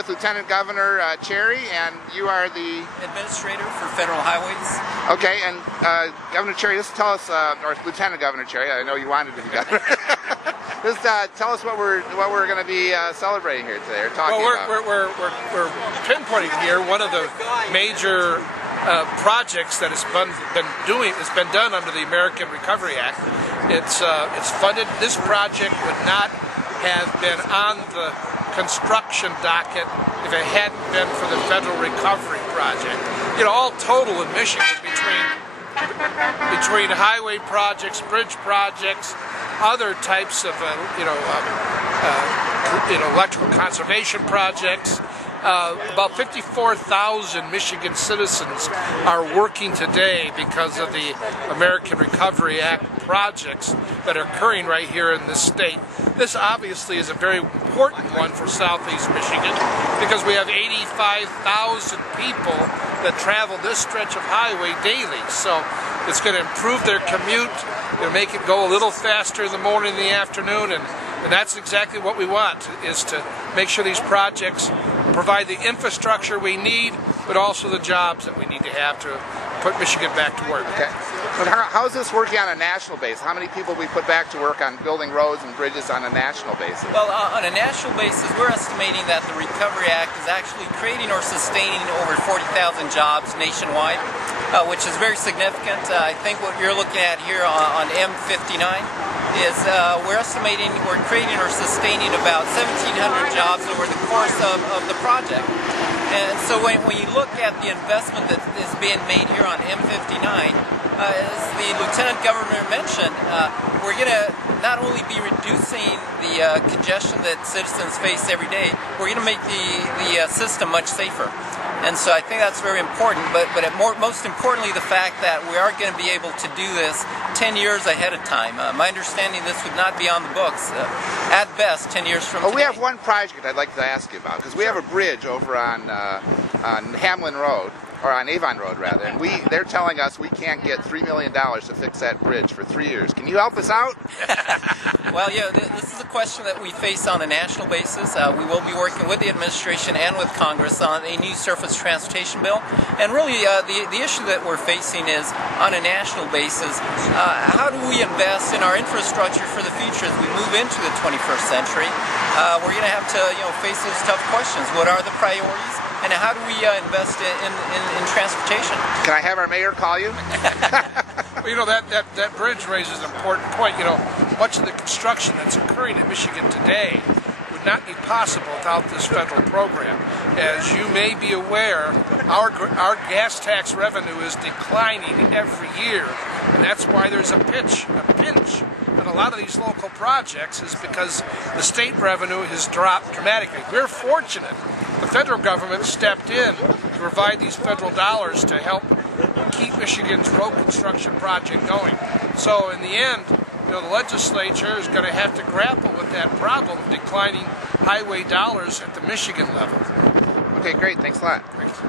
with Lieutenant Governor Cherry, and you are the Administrator for Federal Highways. Okay, and Governor Cherry, just tell us, or Lieutenant Governor Cherry, I know you wanted to be governor. Just tell us what we're going to be celebrating here today, or talking about. We're pinpointing here one of the major projects that has been done under the American Recovery Act. It's funded. This project would not have been on the construction docket if it hadn't been for the Federal Recovery Project. You know, all total in Michigan between highway projects, bridge projects, other types of electrical conservation projects. About 54,000 Michigan citizens are working today because of the American Recovery Act projects that are occurring right here in this state. This obviously is a very important one for Southeast Michigan because we have 85,000 people that travel this stretch of highway daily. So it's going to improve their commute, it'll make it go a little faster in the morning and the afternoon, and that's exactly what we want, is to make sure these projects provide the infrastructure we need, but also the jobs that we need to have to put Michigan back to work. Okay. But how is this working on a national basis? How many people we put back to work on building roads and bridges on a national basis? Well, on a national basis, we're estimating that the Recovery Act is actually creating or sustaining over 40,000 jobs nationwide, which is very significant. I think what you're looking at here on M-59 is we're estimating we're creating or sustaining about 1,700 jobs over the course of the project. And so when you look at the investment that is being made here on M-59, as the Lieutenant Governor mentioned, we're going to not only be reducing the congestion that citizens face every day, we're going to make the system much safer. And so I think that's very important, but most importantly, the fact that we are going to be able to do this 10 years ahead of time. My understanding, this would not be on the books, at best, 10 years from today. We have one project I'd like to ask you about, because we have a bridge over on Hamlin Road, or on Avon Road rather, and they're telling us we can't get $3 million to fix that bridge for 3 years. Can you help us out? Well, yeah, this is a question that we face on a national basis. We will be working with the administration and with Congress on a new surface transportation bill. And really, the issue that we're facing is, on a national basis, how do we invest in our infrastructure for the future as we move into the 21st century? We're going to have to, face those tough questions. What are the priorities? And how do we invest in transportation? Can I have our mayor call you? Well, that bridge raises an important point. Much of the construction that's occurring in Michigan today would not be possible without this federal program. As you may be aware, our gas tax revenue is declining every year, and that's why there's a pinch on a lot of these local projects, is because the state revenue has dropped dramatically. We're fortunate. The federal government stepped in to provide these federal dollars to help keep Michigan's road construction project going. So in the end, the legislature is going to have to grapple with that problem of declining highway dollars at the Michigan level. Okay, great. Thanks a lot. Thanks.